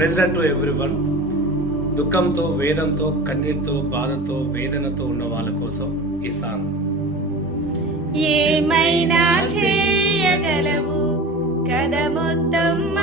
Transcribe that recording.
Present to everyone. దుఃఖంతో, వేదంతో, కన్నీటితో, బాధతో, వేదనతో ఉన్న వాళ్ళ కోసం ఈ సాంగ్. ఏమైనా చేయగలవు కథ మొత్తం